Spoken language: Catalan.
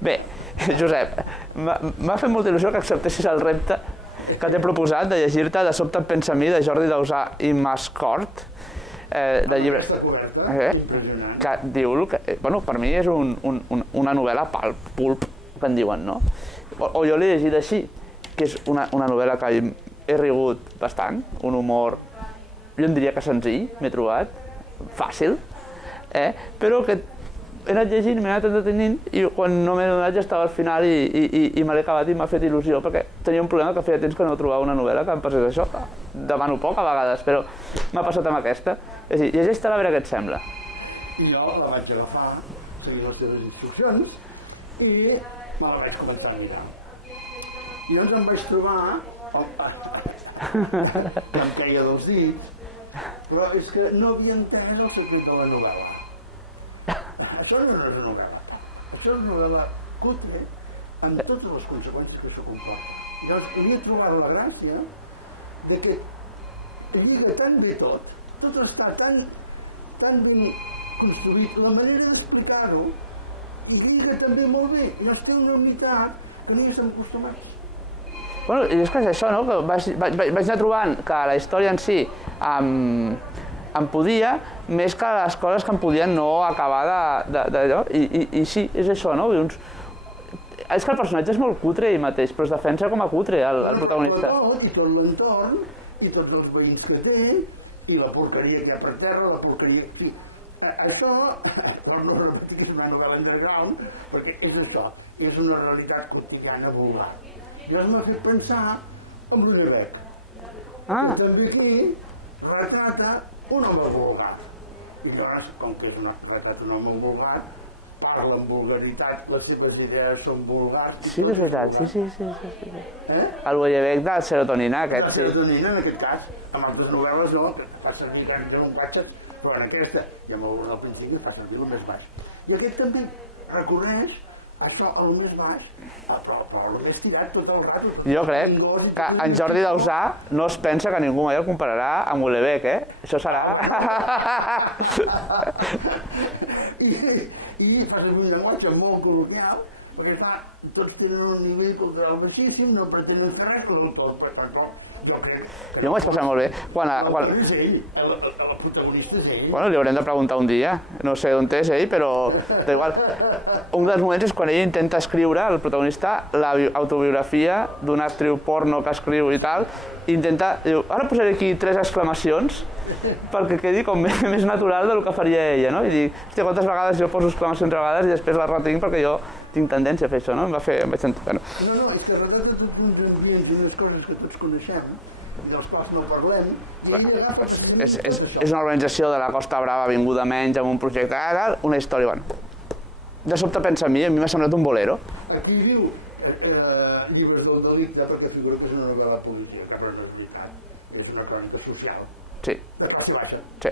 Bé, Josep, m'ha fet molta il·lusió que acceptessis el repte que t'he proposat de llegir-te De sobte em pensa a mi, de Jordi Dausà i Mascort, de llibre... que diu que, bueno, per mi és una novel·la pulp, que en diuen, no? O jo l'he llegit així, que és una novel·la que he rigut bastant, un humor, jo en diria que senzill, m'he trobat, fàcil, però que he anat llegint, m'he anat entretenint i quan no m'he donat ja estava al final i me l'he acabat i m'ha fet il·lusió perquè tenia un problema que feia temps que no trobava una novel·la que em passés això. Demano poc a vegades, però m'ha passat amb aquesta. És a dir, llegeix-te-la a veure què et sembla. I jo la vaig agafar, seguint les teves instruccions, i me la vaig començar a mirar. I llavors em vaig trobar, que em queia dels dits, però és que no havia entès el secret de la novel·la. Això no és una novel·la, això és una novel·la cutre amb totes les conseqüències que això comporta. Llavors havia trobat la gràcia de que lliga tan bé tot està tan ben construït, la manera d'explicar-ho i lliga també molt bé, llavors té una unitat que no hi estem acostumats. Bueno, i és que és això, no? Que vaig anar trobant que la història en si em podia, més que les coses que em podien no acabar d'allò, i sí, és això, no? És que el personatge és molt cutre ell mateix, però es defensa com a cutre, el protagonista. I tot l'entorn, i tots els veïns que té, i la porqueria que hi ha per terra, la porqueria... Sí, això no és una novel·la underground, perquè és això, és una realitat quotidiana vulgar. Llavors m'ha fet pensar en l'Unebec, que també aquí retrata un home vulgar. I llavors, com que retrata un home vulgar, parla amb vulgaritat, les seves idees són vulgars... Sí, és veritat, sí. El Unebec de la serotonina, aquest, sí. La serotonina, en aquest cas, amb altres novel·les no, que fa servir un watchet, però en aquesta, i amb el del principi, fa servir el més baix. I aquest també recorreix això al més baix, però l'he estirat tot el rato. Jo crec que en Jordi Dausà no es pensa que ningú mai el compararà amb Ulebeck, Això serà... I fa servir un llenguatge molt col·loquial, perquè tots tenen un nivell cultural baixíssim, no pretenen fer res, però jo crec... Jo m'ho vaig passar molt bé. És ell, el protagonista és ell. Bueno, li haurem de preguntar un dia, no sé on és ell, però igual. Un dels moments és quan ell intenta escriure, el protagonista, l'autobiografia d'una actriu porno que escriu i tal, diu, ara posaré aquí 3 exclamacions perquè quedi com més natural del que faria ella, no? I dic, hòstia, quantes vegades jo poso exclamacions a vegades i després les retinc perquè jo tinc tendència a fer això, no? Em vaig sentir... No, és que a vegades tots uns ambients i unes coses que tots coneixem i dels quals no parlem, i ell agafa... És una organització de la Costa Brava vinguda menys amb un projecte, una història, bueno. De sobte pensa a mi m'ha semblat un bolero. Aquí diu llibres del delicte perquè figura que és una novel·la política, però no és veritat, és una crònica social. Sí. De classe baixa. Sí.